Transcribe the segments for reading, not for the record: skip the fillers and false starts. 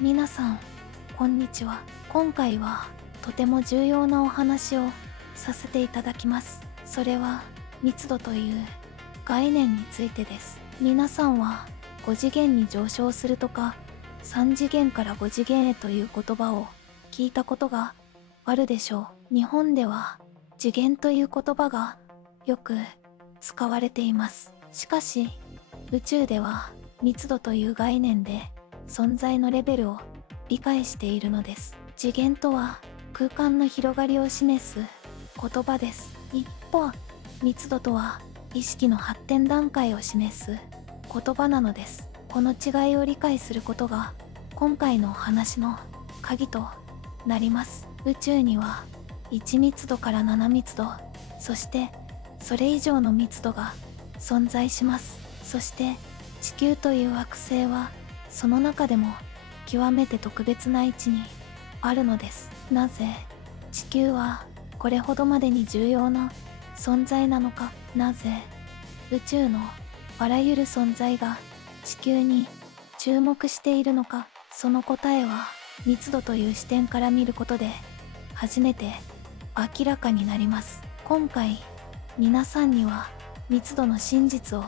皆さん、こんにちは。今回はとても重要なお話をさせていただきます。それは密度という概念についてです。皆さんは5次元に上昇するとか3次元から5次元へという言葉を聞いたことがあるでしょう。日本では次元という言葉がよく使われています。しかし宇宙では密度という概念で存在のレベルを理解しているのです。次元とは空間の広がりを示す言葉です。一方、密度とは意識の発展段階を示す言葉なのです。この違いを理解することが今回のお話の鍵となります。宇宙には1密度から7密度、そしてそれ以上の密度が存在します。そして地球という惑星はその中でも極めて特別な位置にあるのです。なぜ地球はこれほどまでに重要な存在なのか。なぜ宇宙のあらゆる存在が地球に注目しているのか。その答えは密度という視点から見ることで初めて明らかになります。今回皆さんには密度の真実を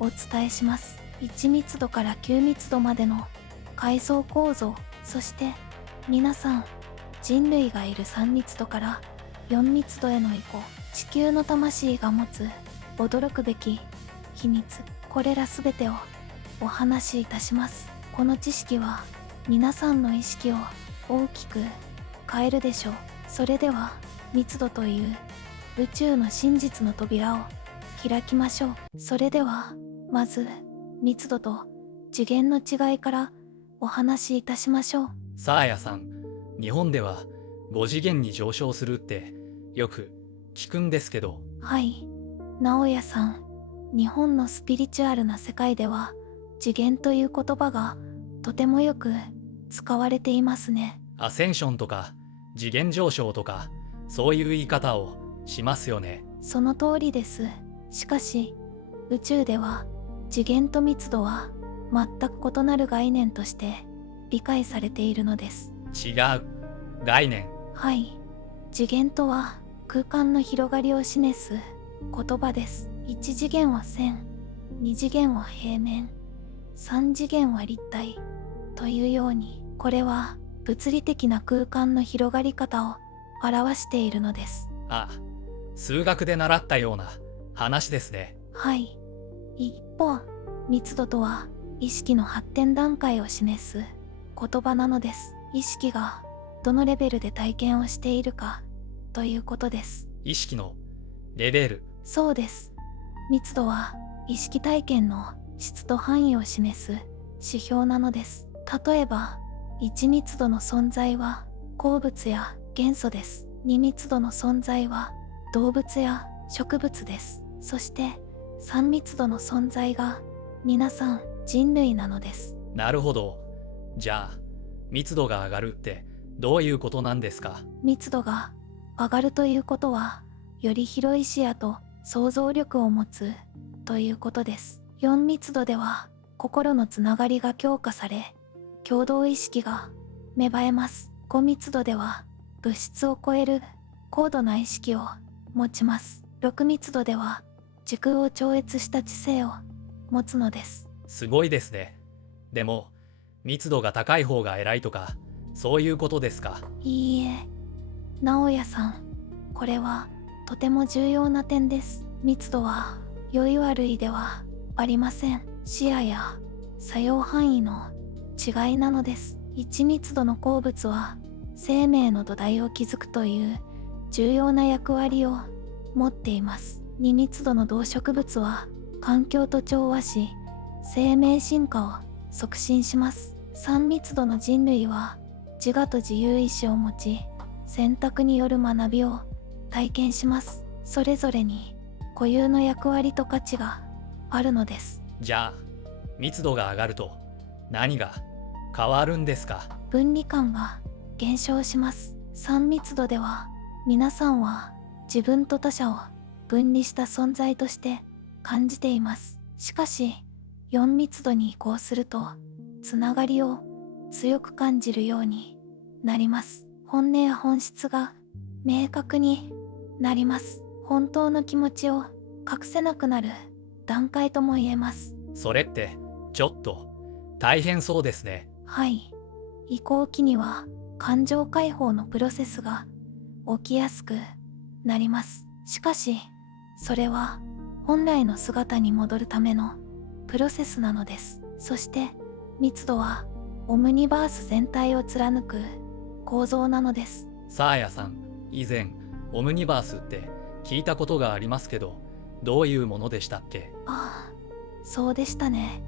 お伝えします。1密度から9密度までの階層構造、そして皆さん人類がいる3密度から4密度への移行、地球の魂が持つ驚くべき秘密、これらすべてをお話しいたします。この知識は皆さんの意識を大きく変えるでしょう。それでは密度という宇宙の真実の扉を開きましょう。それではまず密度と次元の違いからお話しいたしましょう。サーヤさん、日本では5次元に上昇するってよく聞くんですけど。はい、直哉さん、日本のスピリチュアルな世界では次元という言葉がとてもよく使われていますね。アセンションとか次元上昇とかそういう言い方をしますよね。その通りです。しかし宇宙では次元と密度は全く異なる概念として理解されているのです。違う概念。はい、次元とは空間の広がりを示す言葉です。1次元は線、2次元は平面、3次元は立体というように、これは物理的な空間の広がり方を表しているのです。あ、数学で習ったような話ですね。はい。一方、密度とは意識の発展段階を示す言葉なのです。意識がどのレベルで体験をしているかということです。意識のレベル。そうです。密度は意識体験の質と範囲を示す指標なのです。例えば、1密度の存在は鉱物や元素です。2密度の存在は動物や植物です。そして3密度の存在が皆さん人類なのです。なるほど。じゃあ密度が上がるってどういうことなんですか？密度が上がるということは、より広い視野と想像力を持つということです。4密度では心のつながりが強化され、共同意識が芽生えます。5密度では物質を超える高度な意識を持ちます。6密度では時空を超越した知性を持つのです。すごいですね。でも密度が高い方が偉いとかそういうことですか？いいえ、直哉さん、これはとても重要な点です。密度は良い悪いではありません。視野や作用範囲の違いなのです。1密度の鉱物は生命の土台を築くという重要な役割を持っています。2密度の動植物は環境と調和し、生命進化を促進します。3密度の人類は自我と自由意志を持ち、選択による学びを体験します。それぞれに固有の役割と価値があるのです。じゃあ密度が上がると何が変わるんですか？分離感が減少します。3密度では皆さんは自分と他者を分離した存在として感じています。しかし4密度に移行すると、つながりを強く感じるようになります。本音や本質が明確になります。本当の気持ちを隠せなくなる段階とも言えます。それってちょっと大変そうですね。はい。移行期には感情解放のプロセスが起きやすくなります。しかし、それは本来の姿に戻るためのプロセスなのです。そして、密度はオムニバース全体を貫く構造なのです。サーヤさん、以前オムニバースって聞いたことがありますけど、どういうものでしたっけ？ああ、そうでしたね。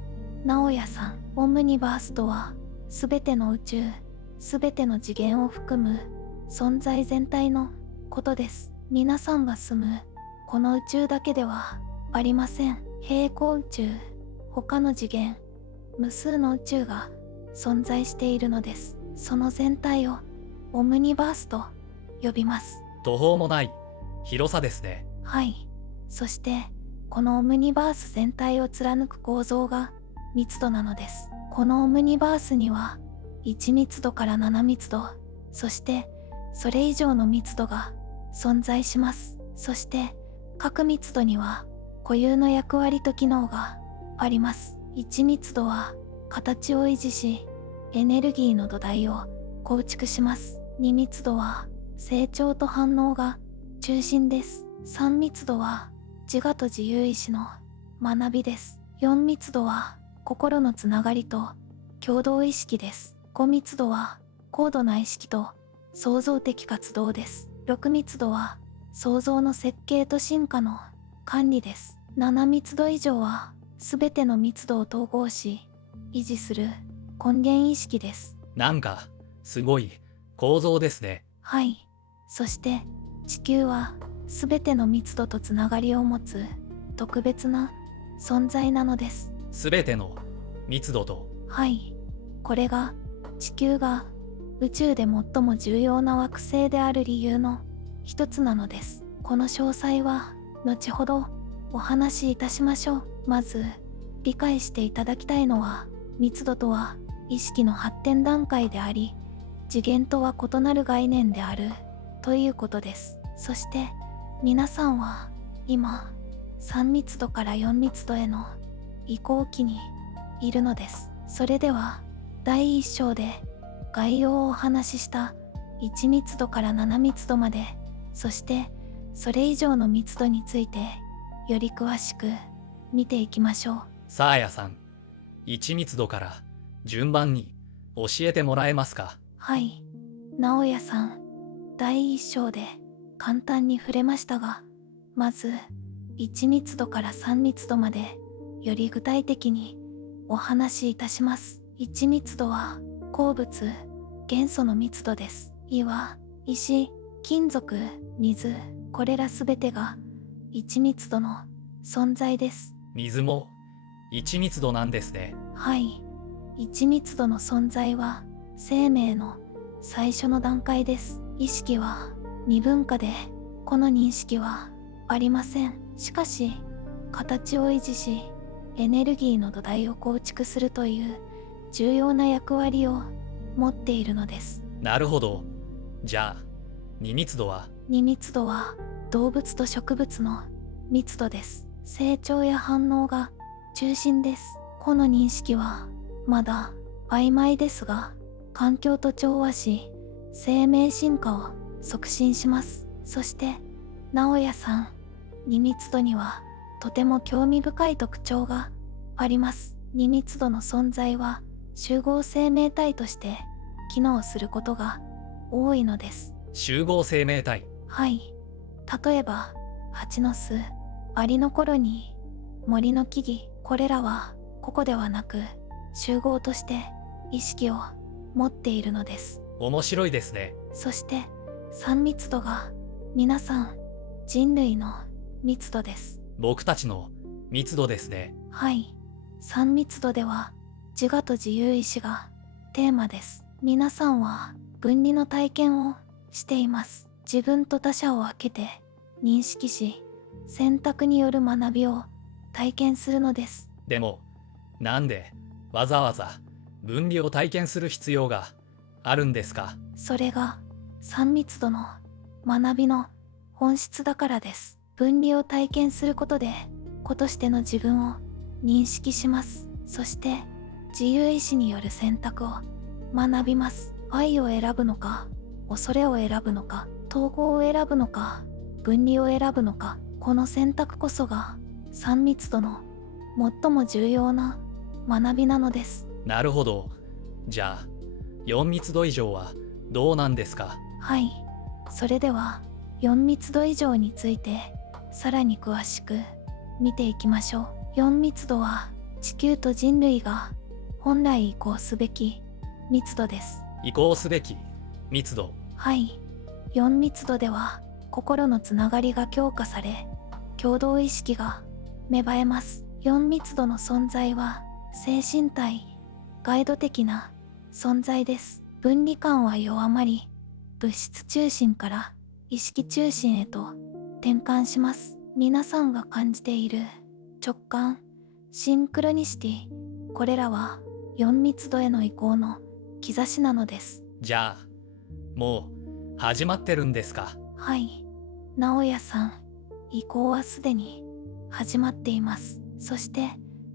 直哉さん、オムニバースとは、すべての宇宙、すべての次元を含む存在全体のことです。皆さんが住むこの宇宙だけではありません。平行宇宙、他の次元、無数の宇宙が存在しているのです。その全体をオムニバースと呼びます。途方もない広さですね。はい。そして、このオムニバース全体を貫く構造が密度なのです。このオムニバースには、1密度から7密度、そしてそれ以上の密度が存在します。そして、各密度には固有の役割と機能があります。1密度は形を維持し、エネルギーの土台を構築します。2密度は成長と反応が中心です。3密度は自我と自由意志の学びです。4密度は心のつながりと共同意識です。5密度は高度な意識と創造的活動です。6密度は創造の設計と進化の管理です。7密度以上はすべての密度を統合し維持する根源意識です。なんかすごい構造ですね。はい。そして地球はすべての密度とつながりを持つ特別な存在なのです。すべての密度と。はい。これが地球が宇宙で最も重要な惑星である理由の一つなのです。この詳細は後ほどお話しいたしましょう。まず理解していただきたいのは、密度とは意識の発展段階であり、次元とは異なる概念であるということです。そして皆さんは今3密度から4密度への移行期にいるのです。それでは第1章で概要をお話しした1密度から7密度まで、そしてそれ以上の密度についてより詳しく見ていきましょう。サーヤさん、1密度から順番に教えてもらえますか？はい、直哉さん、第1章で簡単に触れましたが、まず1密度から3密度までより具体的にお話しいたします。1密度は鉱物、元素の密度です。岩、石、金属、水、これらすべてが1密度の存在です。水も1密度なんですね。はい、1密度の存在は生命の最初の段階です。意識は二分化で、この認識はありません。しかし、形を維持し、エネルギーの土台を構築するという重要な役割を持っているのです。なるほど。じゃあ2密度は？ 2密度は動物と植物の密度です。成長や反応が中心です。この認識はまだ曖昧ですが、環境と調和し、生命進化を促進します。そして、直哉さん、2密度にはとても興味深い特徴があります。2密度の存在は集合生命体として機能することが多いのです。集合生命体。はい。例えば、蜂の巣、アリのコロニー、森の木々、これらは個々ではなく集合として意識を持っているのです。面白いですね。そして3密度が皆さん人類の密度です。僕たちの密度ですね。はい。3密度では自我と自由意志がテーマです。皆さんは分離の体験をしています。自分と他者を分けて認識し、選択による学びを体験するのです。でも、なんでわざわざ分離を体験する必要があるんですか？それが3密度の学びの本質だからです。分離を体験することで子としての自分を認識します。そして自由意志による選択を学びます。愛を選ぶのか、恐れを選ぶのか、統合を選ぶのか、分離を選ぶのか、この選択こそが3密度の最も重要な学びなのです。なるほど。じゃあ4密度以上はどうなんですか？はい。それでは4密度以上についてさらに詳しく見ていきましょう。4密度は地球と人類が本来移行すべき密度です。移行すべき密度。はい。4密度では心のつながりが強化され、共同意識が芽生えます。4密度の存在は精神体、ガイド的な存在です。分離感は弱まり、物質中心から意識中心へと転換します。皆さんが感じている直感、シンクロニシティ、これらは4密度への移行の兆しなのです。じゃあもう始まってるんですか？はい。直哉さん、移行はすでに始まっています。そして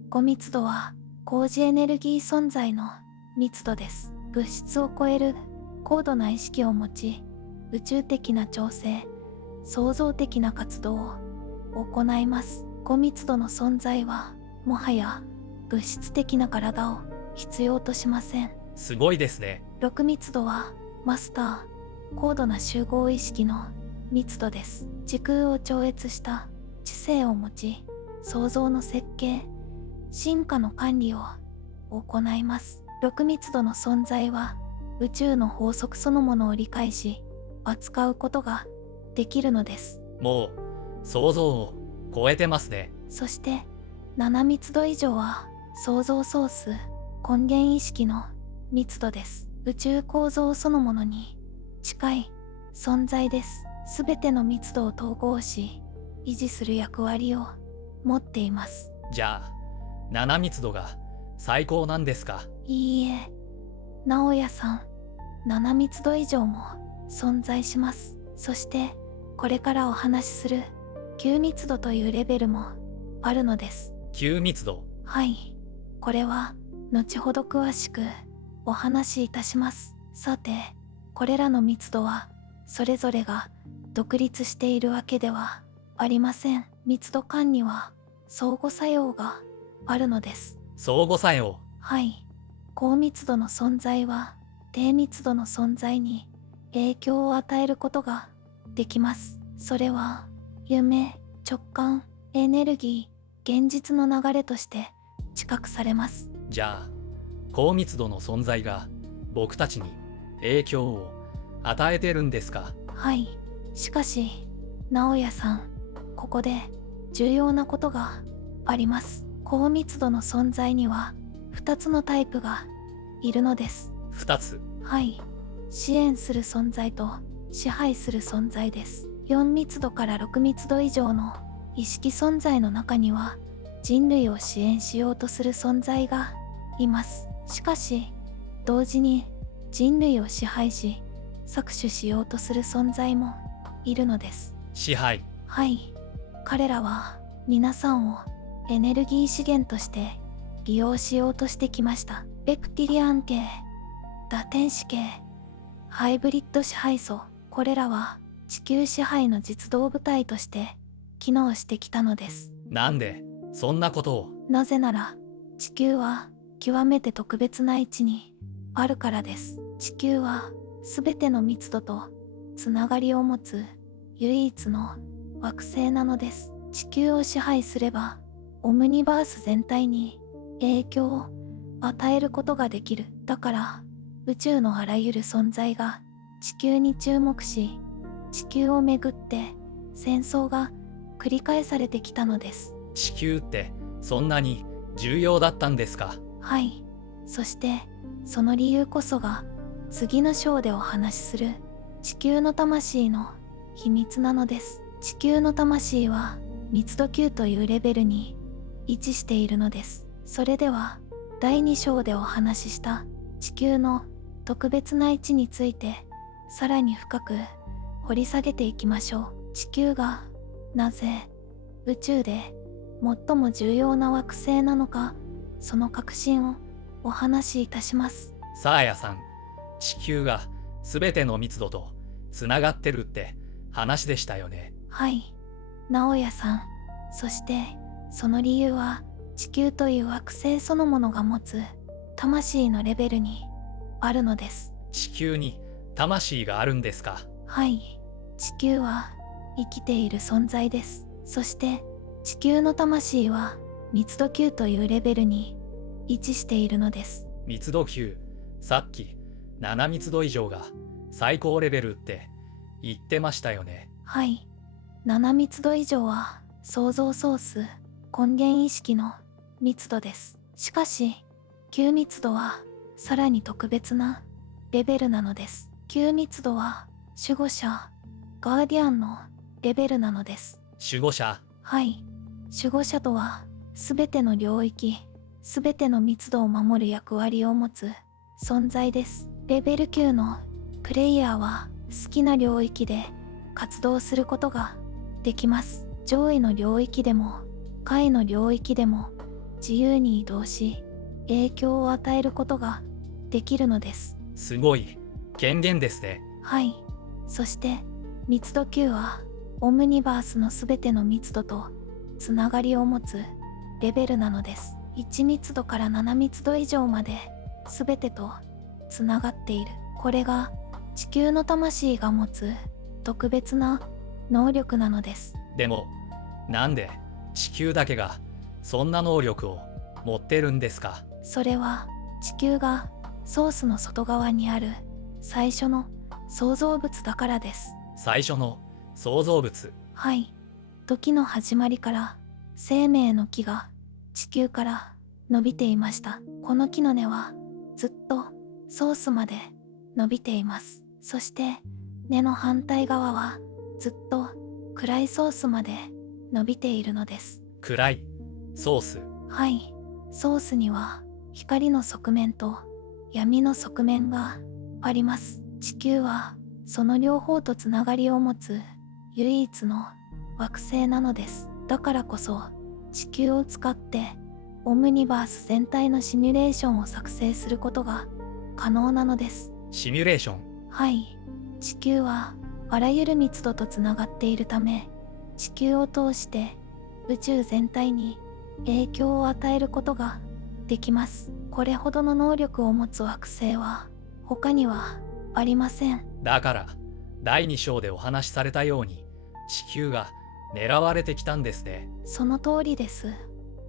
5密度は高次エネルギー存在の密度です。物質を超える高度な意識を持ち、宇宙的な調整、創造的な活動を行います。5密度の存在はもはや物質的な体を必要としません。すごいですね。6密度はマスター、高度な集合意識の密度です。時空を超越した知性を持ち、創造の設計、進化の管理を行います。6密度の存在は宇宙の法則そのものを理解し、扱うことができるのです。もう想像を超えてますね。そして7密度以上は創造ソース、根源意識の密度です。宇宙構造そのものに近い存在です。すべての密度を統合し、維持する役割を持っています。じゃあ7密度が最高なんですか？いいえ、直哉さん、7密度以上も存在します。そしてこれからお話しする9密度というレベルもあるのです。9密度。はい、これは後ほど詳しくお話しいたします。さて、これらの密度はそれぞれが独立しているわけではありません。密度間には相互作用があるのです。相互作用。はい、高密度の存在は低密度の存在に影響を与えることができます。それは夢、直感、エネルギー、現実の流れとして知覚されます。じゃあ高密度の存在が僕たちに影響を与えてるんですか？はい。しかし直哉さん、ここで重要なことがあります。高密度の存在には2つのタイプがいるのです。2つ。はい。支援する存在と支配する存在です。4密度から6密度以上の意識存在の中には人類を支援しようとする存在がいます。しかし同時に人類を支配し搾取しようとする存在もいるのです。支配。はい。彼らは皆さんをエネルギー資源として利用しようとしてきました。レプティリアン系、堕天使系、ハイブリッド支配層、これらは地球支配の実動部隊として機能してきたのです。なんでそんなことを？なぜなら地球は極めて特別な位置にあるからです。地球はすべての密度とつながりを持つ唯一の惑星なのです。地球を支配すればオムニバース全体に影響を与えることができる。だから宇宙のあらゆる存在が地球に注目し、地球をめぐって戦争が繰り返されてきたのです。地球ってそんなに重要だったんですか？はい。そしてその理由こそが次の章でお話しする地球の魂の秘密なのです。地球の魂は密度9というレベルに位置しているのです。それでは第2章でお話しした地球の特別な位置についてさらに深く掘り下げていきましょう。地球がなぜ宇宙で最も重要な惑星なのか、その核心をお話しいたします。サーヤさん、地球が全ての密度とつながってるって話でしたよね。はい、直哉さん。そしてその理由は地球という惑星そのものが持つ魂のレベルにあるのです。地球に魂があるんですか？はい、地球は生きている存在です。そして地球の魂は密度9というレベルに位置しているのです。密度9、さっき7密度以上が最高レベルって言ってましたよね。はい、7密度以上は創造ソース、根源意識の密度です。しかし9密度はさらに特別なレベルなのです。9密度は守護者、ガーディアンのレベルなのです。守護者？はい、守護者とはすべての領域、すべての密度を守る役割を持つ存在です。レベル9のプレイヤーは好きな領域で活動することができます。上位の領域でも下位の領域でも自由に移動し、影響を与えることができるのです。すごい権限ですね。はい、そして密度9はオムニバースのすべての密度とつながりを持つレベルなのです。1密度から7密度以上まで全てとつながっている。これが地球の魂が持つ特別な能力なのです。でもなんで地球だけがそんな能力を持ってるんですか？それは地球がソースの外側にある最初の創造物だからです。最初の創造物？はい、時の始まりから生命の木が地球から伸びていました。この木の根はずっとソースまで伸びています。そして根の反対側はずっと暗いソースまで伸びているのです。暗いソース？はい、ソースには光の側面と闇の側面があります。地球はその両方とつながりを持つ唯一の惑星なのです。だからこそ地球を使ってオムニバース全体のシミュレーションを作成することが可能なのです。シミュレーション？はい、地球はあらゆる密度とつながっているため、地球を通して宇宙全体に影響を与えることができます。これほどの能力を持つ惑星は他にはありません。だから第2章でお話しされたように地球が狙われてきたんですね。その通りです。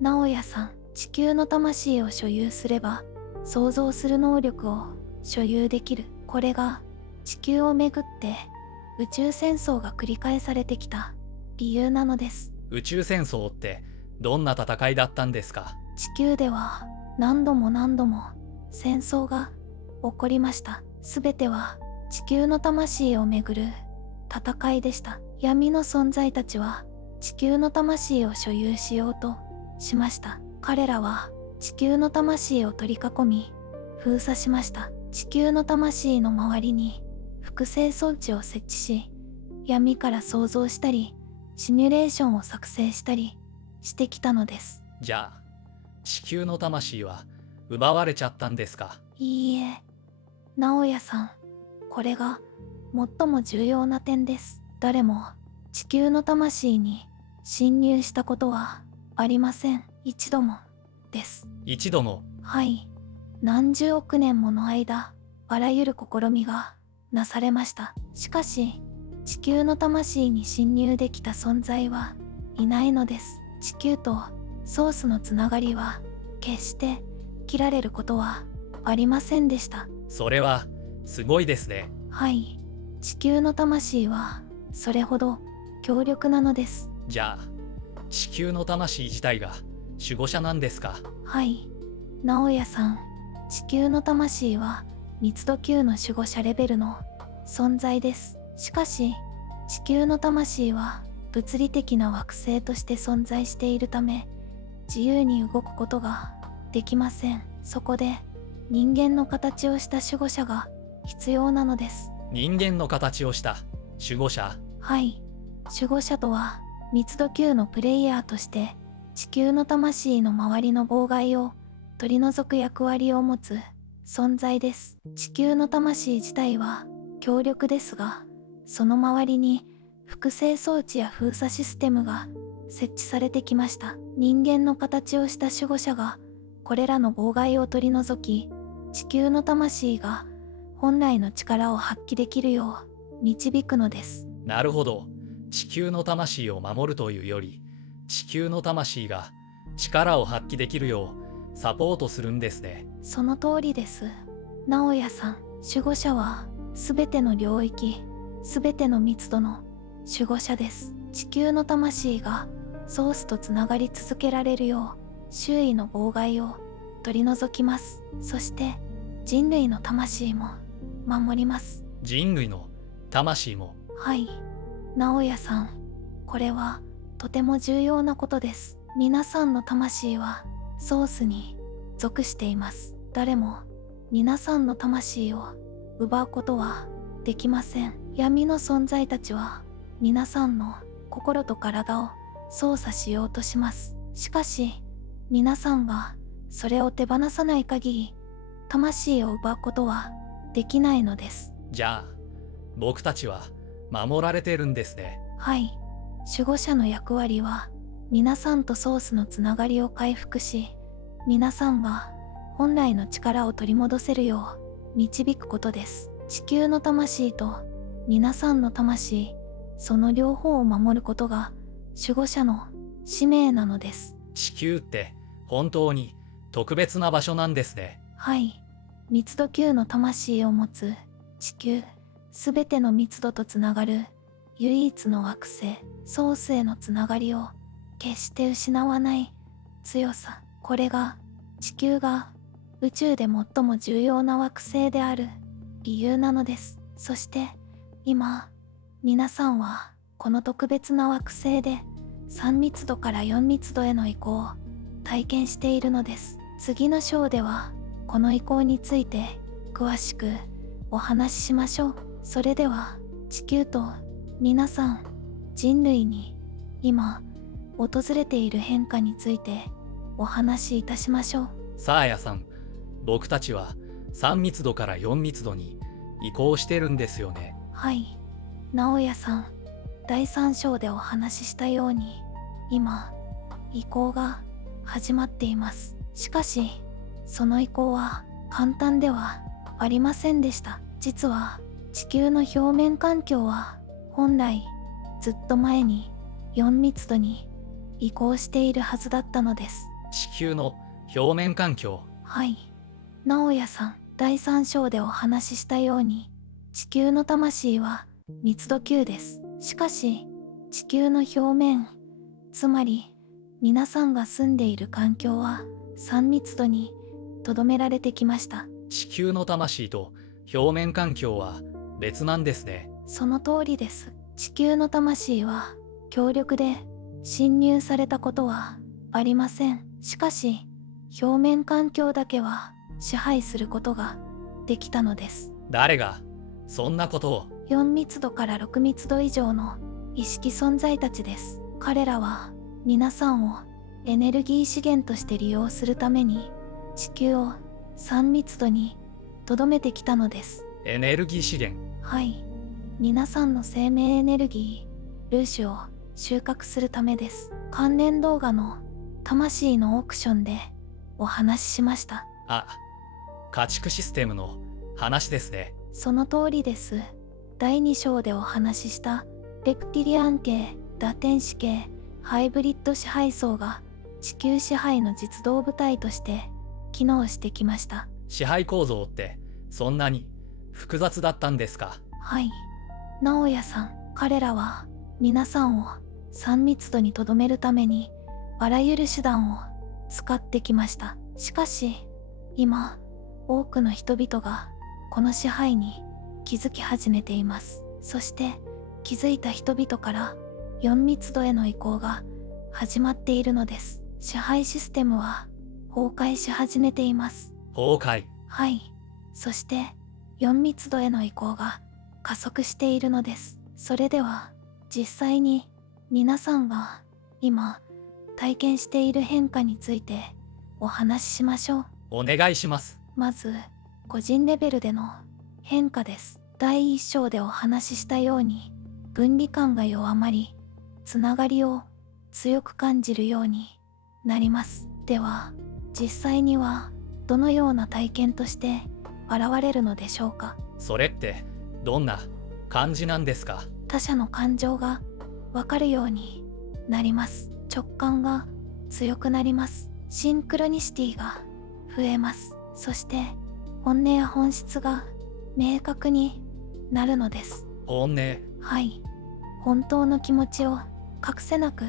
直哉さん、地球の魂を所有すれば想像する能力を所有できる。これが地球をめぐって宇宙戦争が繰り返されてきた理由なのです。宇宙戦争ってどんな戦いだったんですか？地球では何度も何度も戦争が起こりました。すべては地球の魂をめぐる戦いでした。闇の存在たちは地球の魂を所有しようとしました。彼らは地球の魂を取り囲み封鎖しました。地球の魂の周りに複製装置を設置し、闇から想像したりシミュレーションを作成したりしてきたのです。じゃあ地球の魂は奪われちゃったんですか？いいえ、直哉さん、これが最も重要な点です。誰も地球の魂に侵入したことはありません。一度もです。一度も？はい、何十億年もの間、あらゆる試みがなされました。しかし地球の魂に侵入できた存在はいないのです。地球とソースのつながりは決して切られることはありませんでした。それはすごいですね。はい、地球の魂はそれほど強力なのです。じゃあ地球の魂自体が守護者なんですか？はい、直哉さん、地球の魂は密度9の守護者レベルの存在です。しかし地球の魂は物理的な惑星として存在しているため、自由に動くことができません。そこで人間の形をした守護者が必要なのです。人間の形をした守護者。はい。守護者とは密度9のプレイヤーとして地球の魂の周りの妨害を取り除く役割を持つ存在です。地球の魂自体は強力ですが、その周りに複製装置や封鎖システムが設置されてきました。人間の形をした守護者がこれらの妨害を取り除き、地球の魂が本来の力を発揮できるよう導くのです。なるほど。地球の魂を守るというより、地球の魂が力を発揮できるようサポートするんですね。その通りです。直哉さん、守護者はすべての領域、すべての密度の守護者です。地球の魂がソースとつながり続けられるよう周囲の妨害を取り除きます。そして人類の魂も守ります。人類の魂も。はい、直哉さん、これはとても重要なことです。皆さんの魂はソースに属しています。誰も皆さんの魂を奪うことはできません。闇の存在たちは皆さんの心と体を操作しようとします。しかし皆さんがそれを手放さない限り魂を奪うことはできないのです。じゃあ僕たちは守られてるんですね。はい、守護者の役割は皆さんとソースのつながりを回復し、皆さんが本来の力を取り戻せるよう導くことです。地球の魂と皆さんの魂、その両方を守ることが守護者の使命なのです。地球って本当に特別な場所なんですね。はい、密度9の魂を持つ地球、すべての密度とつながる唯一の惑星、ソースへのつながりを決して失わない強さ。これが地球が宇宙で最も重要な惑星である理由なのです。そして今、皆さんはこの特別な惑星で3密度から4密度への移行を体験しているのです。次の章ではこの移行について詳しくお話ししましょう。それでは地球と皆さん、人類に今訪れている変化についてお話しいたしましょう。サーヤさん、僕たちは3密度から4密度に移行してるんですよね。はい、直哉さん、第3章でお話ししたように今移行が始まっています。しかしその移行は簡単ではありませんでした。実は地球の表面環境は本来ずっと前に4密度に移行しているはずだったのです。地球の表面環境。はい、直哉さん、第3章でお話ししたように地球の魂は密度9です。しかし地球の表面、つまり皆さんが住んでいる環境は3密度にとどめられてきました。地球の魂と表面環境は別なんですね。その通りです。地球の魂は強力で侵入されたことはありません。しかし表面環境だけは支配することができたのです。誰がそんなことを。4密度から6密度以上の意識存在たちです。彼らは皆さんをエネルギー資源として利用するために地球を3密度にとどめてきたのです。エネルギー資源。はい、皆さんの生命エネルギー、ルーシュを収穫するためです。関連動画の魂のオークションでお話ししました。あ、家畜システムの話ですね。その通りです。第2章でお話ししたレプティリアン系、堕天使系、ハイブリッド支配層が地球支配の実動部隊として機能してきました。支配構造ってそんなに複雑だったんですか。はい、直哉さん、彼らは皆さんを3密度にとどめるためにあらゆる手段を使ってきました。しかし今、多くの人々がこの支配に気づき始めています。そして気づいた人々から4密度への移行が始まっているのです。支配システムは崩壊し始めています。崩壊。はい。そして、4密度への移行が加速しているのです。それでは、実際に皆さんが今体験している変化についてお話ししましょう。お願いします。まず、個人レベルでの変化です。第1章でお話ししたように、分離感が弱まり、つながりを強く感じるようになります。では、実際にはどのような体験として現れるのでしょうか。それってどんな感じなんですか？他者の感情がわかるようになります。直感が強くなります。シンクロニシティが増えます。そして本音や本質が明確になるのです。本音。はい。本当の気持ちを隠せなく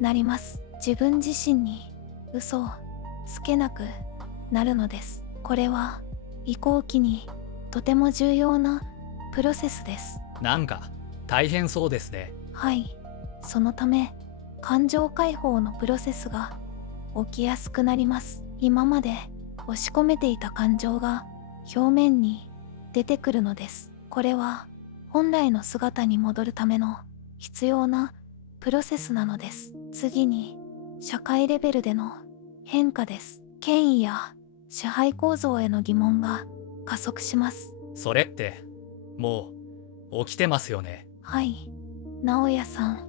なります。自分自身に嘘をつけなくなるのです。これは移行期にとても重要なプロセスです。なんか大変そうですね。はい。そのため、感情解放のプロセスが起きやすくなります。今まで押し込めていた感情が表面に出てくるのです。これは本来の姿に戻るための必要なプロセスなのです。次に、社会レベルでの変化です。権威や支配構造への疑問が加速します。それってもう起きてますよね。はい。直哉さん、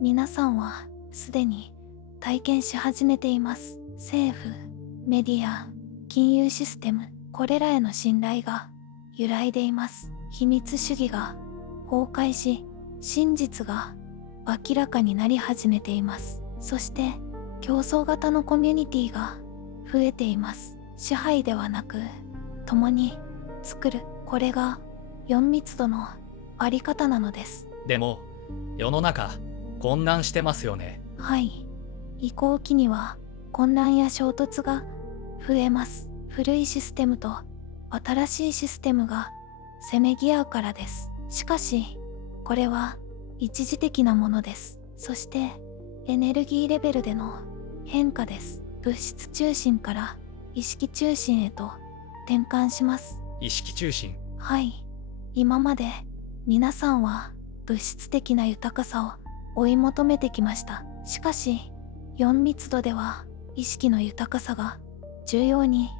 皆さんはすでに体験し始めています。政府、メディア、金融システム、これらへの信頼が揺らいでいます。秘密主義が崩壊し、真実が明らかになり始めています。そして、競争型のコミュニティが増えています。支配ではなく、共に作る。これが4密度のあり方なのです。でも世の中混乱してますよね。はい。移行期には混乱や衝突が増えます。古いシステムと新しいシステムがせめぎ合うからです。しかし、これは一時的なものです。そして、エネルギーレベルでの変化です。物質中心から意識中心へと転換します。意識中心。はい。今まで皆さんは物質的な豊かさを追い求めてきました。しかし、4密度では意識の豊かさが重要に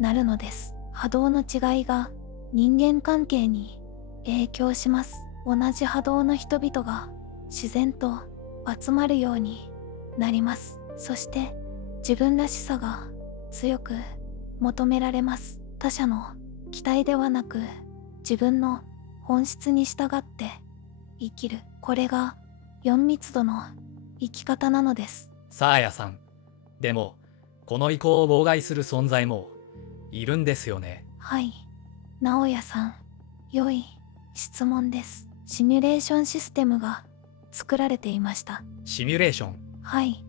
なるのです。波動の違いが人間関係に影響します。同じ波動の人々が自然と集まるようになります。そして自分らしさが強く求められます。他者の期待ではなく自分の本質に従って生きる。これが4密度の生き方なのです。サーヤさん、でもこの移行を妨害する存在もいるんですよね。はい。直哉さん、良い質問です。シミュレーションシステムが作られていました。シミュレーション。はい。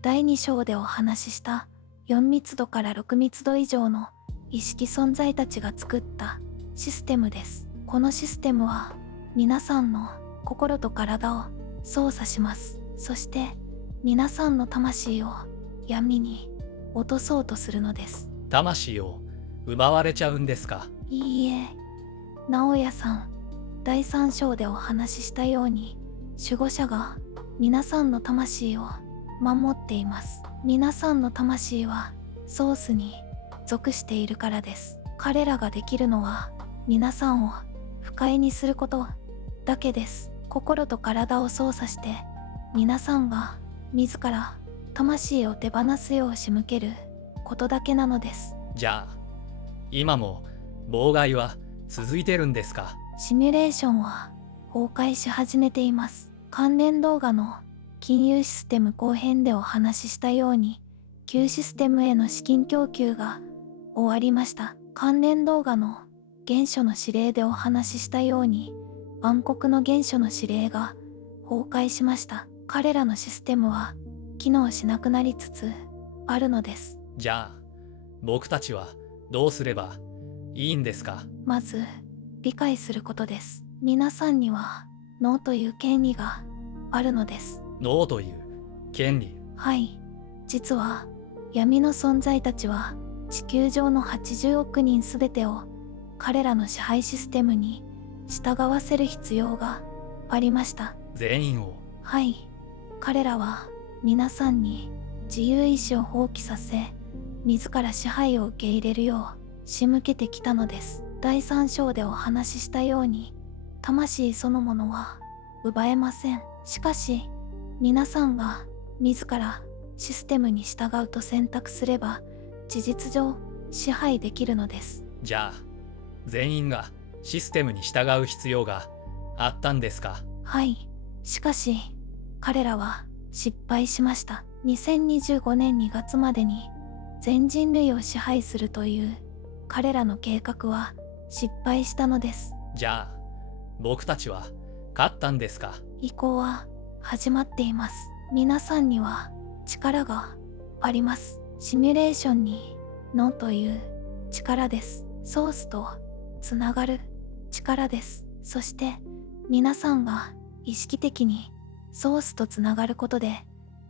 第2章でお話しした4密度から6密度以上の意識存在たちが作ったシステムです。このシステムは皆さんの心と体を操作します。そして皆さんの魂を闇に落とそうとするのです。魂を奪われちゃうんですか？いいえ、直哉さん、第3章でお話ししたように守護者が皆さんの魂を守っています。皆さんの魂はソースに属しているからです。彼らができるのは皆さんを不快にすることだけです。心と体を操作して皆さんが自ら魂を手放すよう仕向けることだけなのです。じゃあ今も妨害は続いてるんですか？シミュレーションは崩壊し始めています。関連動画の金融システム後編でお話ししたように旧システムへの資金供給が終わりました。関連動画の原初の指令でお話ししたように暗黒の原初の指令が崩壊しました。彼らのシステムは機能しなくなりつつあるのです。じゃあ僕たちはどうすればいいんですか？まず理解することです。皆さんにはノーという権利があるのです。ノーという権利。はい。実は闇の存在たちは地球上の80億人すべてを彼らの支配システムに従わせる必要がありました。全員を。はい。彼らは皆さんに自由意志を放棄させ、自ら支配を受け入れるよう仕向けてきたのです。第3章でお話ししたように、魂そのものは奪えません。しかし、皆さんが自らシステムに従うと選択すれば、事実上支配できるのです。じゃあ、全員がシステムに従う必要があったんですか？はい。しかし、彼らは失敗しました。2025年2月までに全人類を支配するという彼らの計画は失敗したのです。じゃあ、僕たちは勝ったんですか？移行は始まっています。皆さんには力があります。シミュレーションに脳という力です。ソースとつながる力です。そして皆さんが意識的にソースとつながることで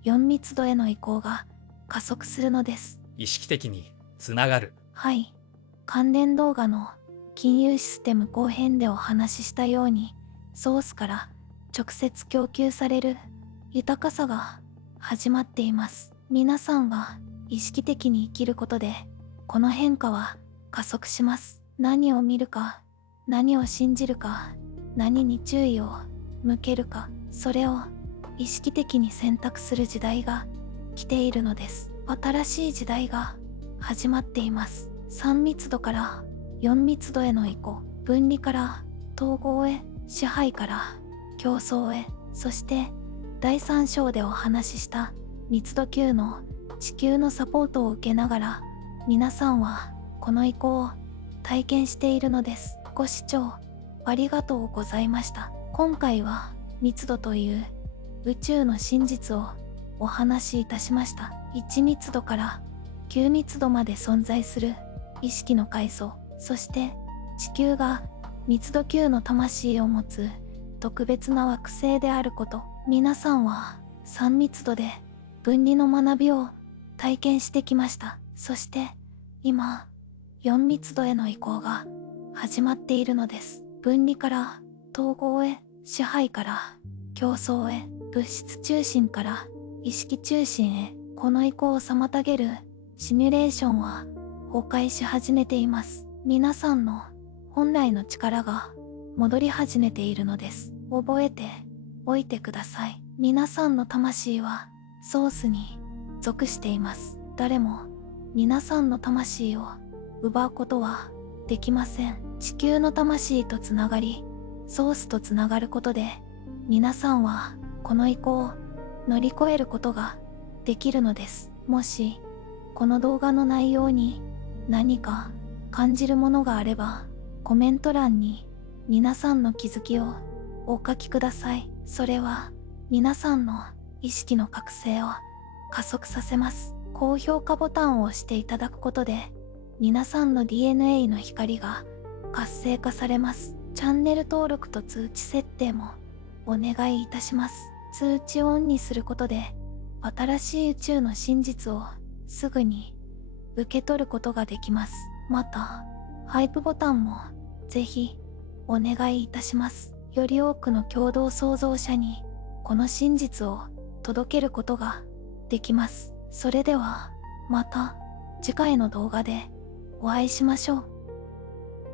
4密度への移行が加速するのです。意識的につながる。はい。関連動画の金融システム後編でお話ししたように、ソースから直接供給される豊かさが始まっています。皆さんが意識的に生きることで、この変化は加速します。何を見るか、何を信じるか、何に注意を向けるか、それを意識的に選択する時代が来ているのです。新しい時代が始まっています。3密度から4密度への移行、分離から統合へ、支配から競争へ、そして第3章でお話しした密度級の地球のサポートを受けながら、皆さんはこの移行を体験しているのです。ご視聴ありがとうございました。今回は密度という宇宙の真実をお話しいたしました。1密度から9密度まで存在する意識の階層、そして地球が密度9の魂を持つ特別な惑星であること、皆さんは3密度で分離の学びを体験してきました。そして今4密度への移行が始まっているのです。分離から統合へ、支配から競争へ、物質中心から意識中心へ、この移行を妨げるシミュレーションは崩壊し始めています。皆さんの本来の力が戻り始めているのです。覚えておいてください。皆さんの魂はソースに属しています。誰も皆さんの魂を奪うことはできません。地球の魂とつながり、ソースとつながることで、皆さんはこの移行を乗り越えることができるのです。もしこの動画の内容に何か感じるものがあれば、コメント欄に皆さんの気づきをお書きください。それは皆さんの意識の覚醒を加速させます。高評価ボタンを押していただくことで、皆さんの DNA の光が活性化されます。チャンネル登録と通知設定もお願いいたします。通知をオンにすることで、新しい宇宙の真実をすぐに受け取ることができます。また、ハイプボタンもぜひお願いいたします。より多くの共同創造者にこの真実を届けることができます。それではまた次回の動画でお会いしましょう。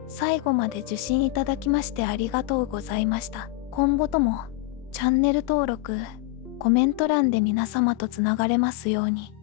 最後まで受信いただきましてありがとうございました。今後ともチャンネル登録、コメント欄で皆様とつながれますように。